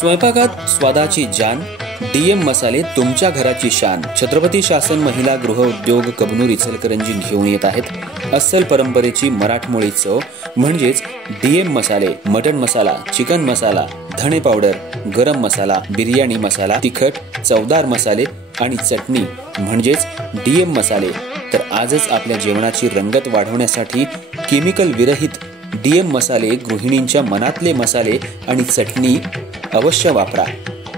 स्वयंपाकात स्वादाची जान, डीएम मसाले तुमच्या घराची शान. छत्रपती शासन महिला गृह उद्योग कबनूर इचलकरंजी घेऊन येत आहेत अस्सल परंपरेची मराठमोळी चव म्हणजेच डीएम मसाले. मटन मसाला, चिकन मसाला, धणे पावडर, गरम मसाला, बिर्याणी मसाला, तिखट, चवदार मसाले आणि चटणी म्हणजेच डीएम मसाले. तर आजच आपल्या जेवणाची रंगत वाढवण्यासाठी केमिकल विरहित डीएम मसाले, गृहिणींच्या मनातले मसाले आणि चटणी अवश्य वापरा.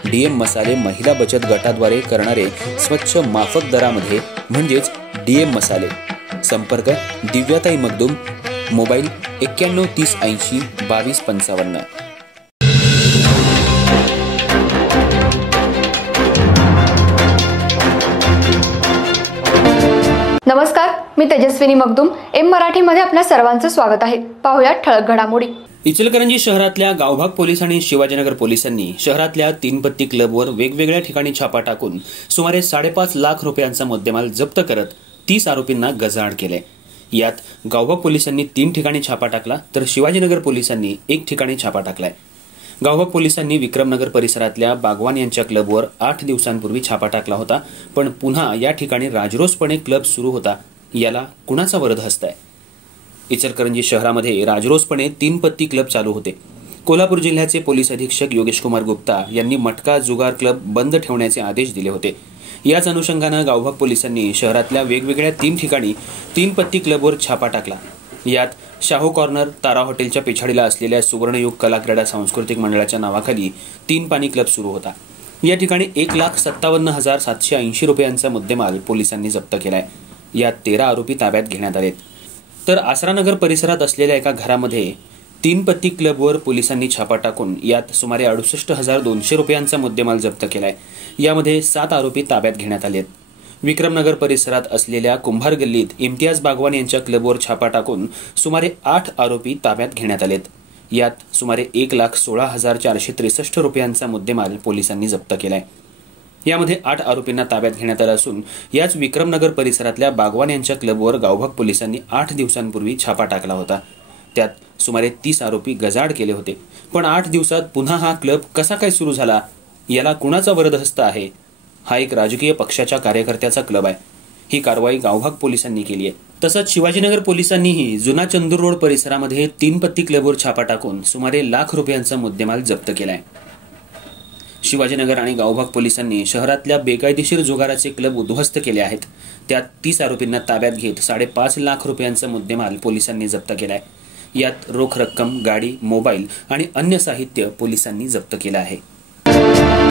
डीएम मसाले महिला बचत गटाद्वारे करणारे स्वच्छ माफक दरामध्ये म्हणजेच डीएम मसाले. संपर्क दिव्याताई मगदूम, मोबाईल 91 30 80 22 55. नमस्कार, मी तेजस्विनी मगदूम. एम मराठीमध्ये आपल्या सर्वांचं स्वागत आहे. पाहूया ठळक घडामोडी. इचलकरंजी शहरातल्या गावभाग पोलीस आणि शिवाजीनगर पोलिसांनी शहरातल्या 3 पत्ती क्लबवर वेगवेगळ्या ठिकाणी छापा टाकून सुमारे 5.5 लाख रुपयांचा मुद्देमाल जप्त करत 30 आरोपींना गजाआड केले. यात गावभाग पोलिसांनी 3 ठिकाणी छापा टाकला तर शिवाजीनगर पोलिसांनी 1 ठिकाणी छापा टाकलाय. गावभाग पोलिसांनी विक्रमनगर परिसरातल्या बागवान यांच्या क्लबवर 8 दिवसांपूर्वी छापा टाकला होता, पण पुन्हा या ठिकाणी राजरोसपणे क्लब सुरू होता. याला कुणाचा वरदहस्त आहे? इचलकरंजी शहरामध्ये राजरोसपणे 3 पत्ती क्लब चालू होते. कोल्हापूर जिल्ह्याचे पोलीस अधीक्षक योगेश कुमार गुप्ता यांनी मटका जुगार क्लब बंद ठेवण्याचे आदेश दिले होते. याच अनुषंगानं गावभाग पोलिसांनी शहरातल्या वेगवेगळ्या 3 ठिकाणी 3 पत्ती क्लबवर छापा टाकला. यात शाहू कॉर्नर, तारा हॉटेलच्या पिछाडीला असलेल्या सुवर्णयुग कला क्रीडा सांस्कृतिक मंडळाच्या नावाखाली 3 पाणी क्लब सुरू होता. या ठिकाणी 1,57,780 रुपयांचा मुद्देमाल पोलिसांनी जप्त केलाय. यात 13 आरोपी ताब्यात घेण्यात आलेत. तर आसरानगर परिसरात असलेल्या एका घरामध्ये 3 पत्ती क्लबवर पोलिसांनी छापा टाकून यात सुमारे 68,200 रुपयांचा मुद्देमाल जप्त केलाय. यामध्ये 7 आरोपी ताब्यात घेण्यात आलेत. विक्रमनगर परिसरात असलेल्या कुंभार गल्लीत इम्तियाज बागवान यांच्या क्लबवर छापा टाकून सुमारे 8 आरोपी ताब्यात घेण्यात आलेत. यात सुमारे 1,16,463 रुपयांचा मुद्देमाल पोलिसांनी जप्त केलाय. यामध्ये 8 आरोपींना ताब्यात घेण्यात आलं असून याच विक्रमनगर परिसरातल्या बागवान यांच्या क्लबवर गावभाग पोलिसांनी 8 दिवसांपूर्वी छापा टाकला होता. त्यात सुमारे 30 आरोपी गजाआड केले होते. पण 8 दिवसात पुन्हा हा क्लब कसा काय सुरू झाला? याला कुणाचा वरदहस्त आहे? हा एक राजकीय पक्षाच्या कार्यकर्त्याचा क्लब आहे. ही कारवाई गावभाग पोलिसांनी केली आहे. तसंच शिवाजीनगर पोलिसांनीही जुना चंदूर रोड परिसरामध्ये 3 पत्ती क्लबवर छापा टाकून सुमारे लाख रुपयांचा मुद्देमाल जप्त केलाय. शिवाजीनगर आणि गावभाग पोलिसांनी शहरातल्या बेकायदेशीर जुगाराचे क्लब उद्ध्वस्त केले आहेत. त्यात 30 आरोपींना ताब्यात घेत 5.5 लाख रुपयांचा मुद्देमाल पोलिसांनी जप्त केलाय. यात रोख रक्कम, गाडी, मोबाईल आणि अन्य साहित्य पोलिसांनी जप्त केलं आहे.